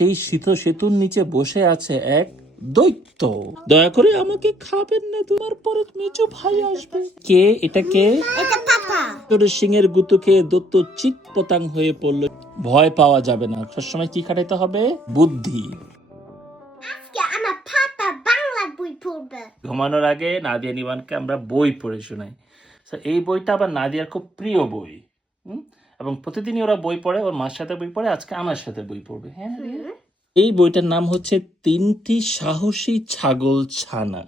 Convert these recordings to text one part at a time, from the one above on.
সেই শীত সেতুর নিচে বসে আছে এক দৈত্য। দয়া করে আমাকে খাবেন না তোমার পরে মেজো ভাই আসবে। কে? এটা কে? এটা পাপা। তোর সিংহের গুতো খেয়ে দত্ত চিত পতাং হয়ে পড়ল। ভয় পাওয়া যাবে না সবসময় কি খাটাইতে হবে? বুদ্ধি। আজকে আমার পাপা বাংলা বই পড়বে। ঘুমানোর আগে নাদিয়া নিবানকে আমরা বই পড়ে শোনাই। এই বইটা আবার নাদিয়ার খুব প্রিয় বই। হুম? এবং প্রতিদিনই ওরা বই পড়ে ওর মার সাথে বই পড়ে আজকে আমার সাথে বই পড়বে। হ্যাঁ এই বইটার নাম হচ্ছে তিনটি সাহসী ছাগল ছানা।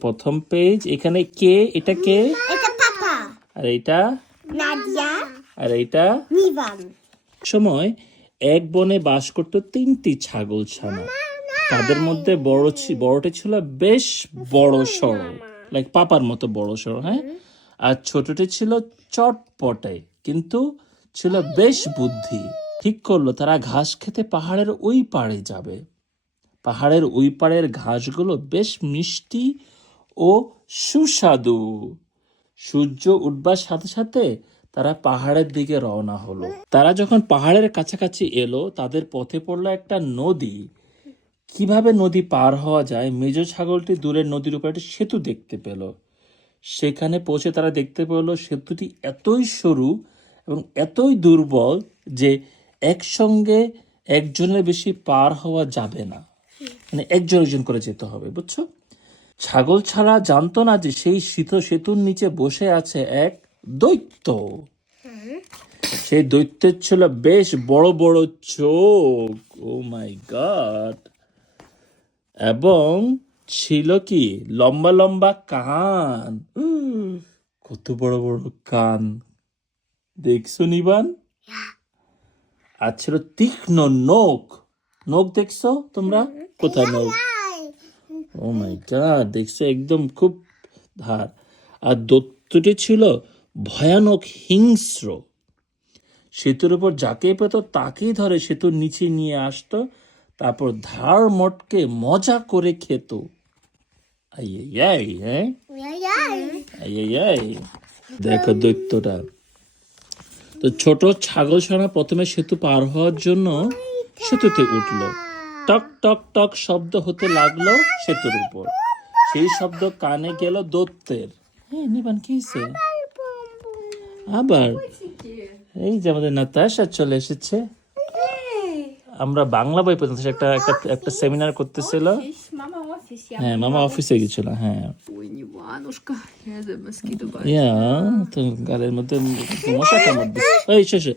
প্রথম পেজ এখানে কে? এটা কে? পাপা। আর এটা নাদিয়া। আর এটা সময় এক বনে বাস করত তিনটি ছাগল ছানা। তাদের মধ্যে বড় বড়টি ছিল বেশ বড় সড়। লাইক পাপার মতো বড় সড় হ্যাঁ? আর ছোটটি ছিল চটপটে। কিন্তু ছিল বেশ বুদ্ধি। ঠিক করল, তারা ঘাস খেতে পাহাড়ের ওই পাড়ে যাবে। পাহাড়ের ওই পাড়ের ঘাসগুলো বেশ মিষ্টি ও সুস্বাদু। সূর্য উঠবার সাথে সাথে তারা পাহাড়ের দিকে রওনা হলো। তারা যখন পাহাড়ের কাছাকাছি এলো, তাদের পথে পড়ল একটা নদী। কীভাবে নদী পার হওয়া যায়, মেজ ছাগলটি দূরের নদীর উপর একটা সেতু দেখতে পেল। সেখানে পৌঁছে তারা দেখতে পেল, সেতুটি এতই সরু এবং এতই দুর্বল যে একসঙ্গে একজনের বেশি পার হওয়া যাবে না। মানে একজন একজন করে যেতে হবে, বুঝছ? ছাগল ছাড়া জানতো না যে সেই শীত সেতুর নিচে বসে আছে এক দৈত্য। সেই দৈত্যের ছিল বেশ বড় বড় চোখ। ও মাই গড এবং ছিল কি? লম্বা লম্বা কান। কত বড় বড় কান। দেখছ নিবান? আর ছিল তীক্ষ্ণ নখ। নখ দেখছ তোমরা? কোথায় নখ? ও মাই গড দেখছ একদম খুব ধার। আর দত্তটি ছিল ভয়ানক হিংস্র। সেতুর উপর যাকে পেত তাকেই ধরে সেতুর নিচে নিয়ে আসতো তারপর ধার মটকে মজা করে খেত। হ্যাঁ? দেখো দৈত্যটা। তো ছোট ছাগল ছানা প্রথমে সেতু পার হওয়ার জন্য সেতুতে উঠল। টক টক টক শব্দ হতে লাগল সেতুর উপর। সেই শব্দ কানে গেল দত্তের। হ্যাঁ নিবান কি আবার? এই যে আমাদের নাতাশা চলে এসেছে। আমরা বাংলা বই পড়তে একটা একটা একটা সেমিনার করতেছিল। Office, ja. হ্যাঁ মামা অফিসে গেছিল হ্যাঁ Ой, не Иванушка. Я за москиту ইয়া তো গালের মধ্যে মশা কামড় দিচ্ছে এই শেষে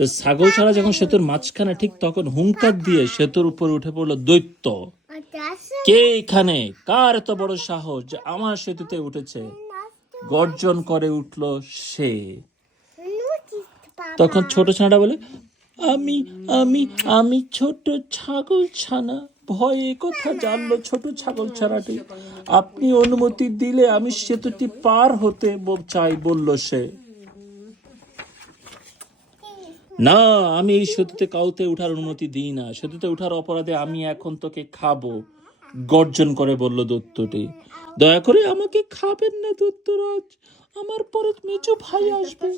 ছাগল ছাড়া যখন সেতুর মাঝখানে ঠিক তখন হুঙ্কার দিয়ে সেতুর উপর উঠে পড়লো দৈত্য কে এখানে কার এত বড় সাহস যে আমার সেতুতে উঠেছে গর্জন করে উঠলো সে তখন ছোট ছানাটা বলে আমি আমি আমি ছোট ছাগল ছানা ভয়ে কথা জানলো ছোট ছাগল ছাড়াটি আপনি অনুমতি দিলে আমি সেতুটি পার হতে চাই, বলল সে। না, আমি এই সেতুতে কাউতে উঠার অনুমতি দিই না। সেতুতে উঠার অপরাধে আমি এখন তোকে খাব, গর্জন করে বলল দত্তটি। দয়া করে আমাকে খাবেন না দত্তরাজ, আমার পরে মেজো ভাই আসবে।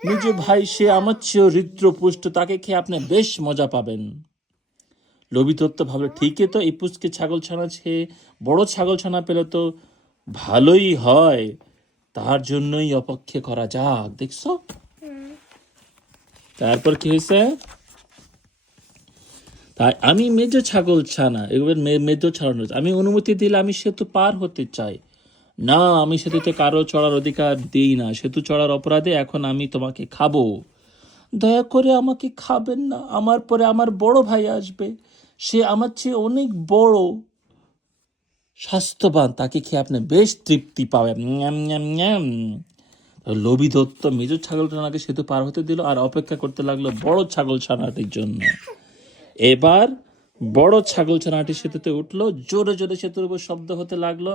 মেজো ভাই, সে আমার চেয়েও হৃদ্রপুষ্ট তাকে খেয়ে আপনি বেশ মজা পাবেন। লোভী দত্ত ভাবলো ঠিকই তো এই পুচকে ছাগল ছানা ছে, বড় ছাগল ছানা পেলে তো ভালোই হয়। তার জন্যই অপক্ষে করা যাক, দেখছ? তারপর কি হয়েছে? তাই আমি মেজো ছাগল ছানা, এবার মেজো ছাড়ানো আমি অনুমতি দিলে আমি সেতু পার হতে চাই। না, আমি সেতুতে কারও চড়ার অধিকার দিই না। সেতু চড়ার অপরাধে এখন আমি তোমাকে খাব। দয়া করে আমাকে খাবেন না। আমার পরে আমার বড় ভাই আসবে। সে আমার চেয়ে অনেক বড় স্বাস্থ্যবান। তাকে খেয়ে আপনি বেশ তৃপ্তি পাবেন। লোভী দত্ত, মেজর ছাগল ছানাকে সেতু পার হতে দিল আর অপেক্ষা করতে লাগল বড় ছাগল ছানাটির জন্য। এবার বড় ছাগল ছানাটি সেতুতে উঠল, জোরে জোরে সেতুর উপর শব্দ হতে লাগল।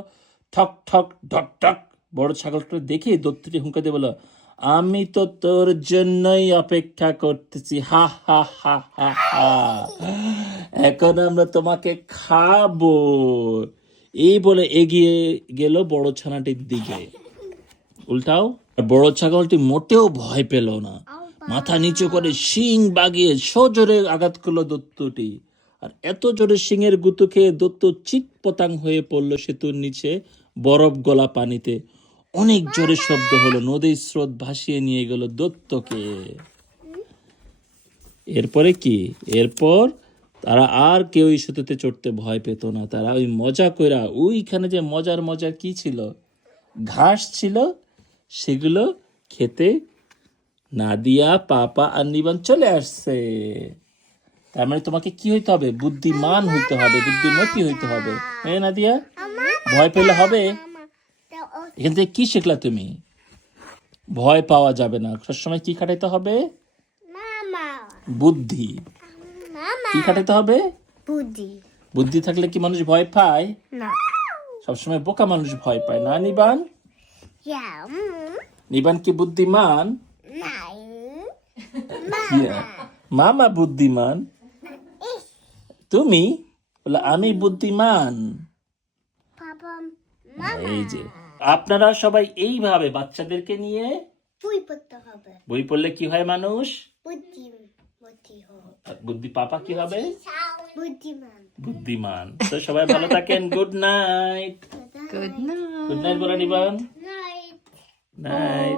ঠক ঠক, ঢক ঠক বড় ছাগলটা দেখে দত্তটি হুঁকা দিয়ে আমি তো তোর জন্যই অপেক্ষা করতেছি। হা হা হা হা হা। এখন আমরা তোমাকে খাব। এই বলে এগিয়ে গেল বড় ছানাটির দিকে। উল্টাও বড় ছাগলটি মোটেও ভয় পেল না। মাথা নিচু করে শিং বাগিয়ে সজোরে আঘাত করল দত্তটি। আর এত জোরে সিংহের গুতো খেয়ে দত্ত চিত পতাং হয়ে পড়ল সেতুর নিচে বরফ গলা পানিতে। অনেক জোরে শব্দ হলো, নদীর স্রোত ভাসিয়ে নিয়ে গেল দত্তকে। এরপরে কি? এরপর তারা আর কেউ ওই সেতুতে চড়তে ভয় পেত না। তারা ওই মজা কইরা, ওইখানে যে মজার মজা কি ছিল? ঘাস ছিল, সেগুলো খেতে নাদিয়া পাপা আর নিবান চলে আসছে। তার মানে তোমাকে কি হইতে হবে? বুদ্ধিমান হইতে হবে, বুদ্ধিমতী হইতে হবে। হ্যাঁ নাদিয়া? ভয় পেলে হবে? এখান থেকে কি শিখলা তুমি? ভয় পাওয়া যাবে না। সবসময় কি খাটাইতে হবে? বুদ্ধি। কি খাটাইতে হবে? Budi. বুদ্ধি থাকলে কি মানুষ ভয় পায়? No. সবসময় বোকা মানুষ ভয় পায় না নিবান. নিবান কি বুদ্ধিমান? মামা বুদ্ধিমান? তুমি? বলে আমি বুদ্ধিমান। এই যে। আপনারা সবাই এইভাবে বাচ্চাদেরকে নিয়ে বই পড়তে হবে। বই পড়লে কি হয় মানুষ? বুদ্ধি পাপা কি হবে? বুদ্ধিমান। বুদ্ধিমান। তো সবাই ভালো থাকেন। Good night. Good night good night বলে নিবান নাইট নাইট.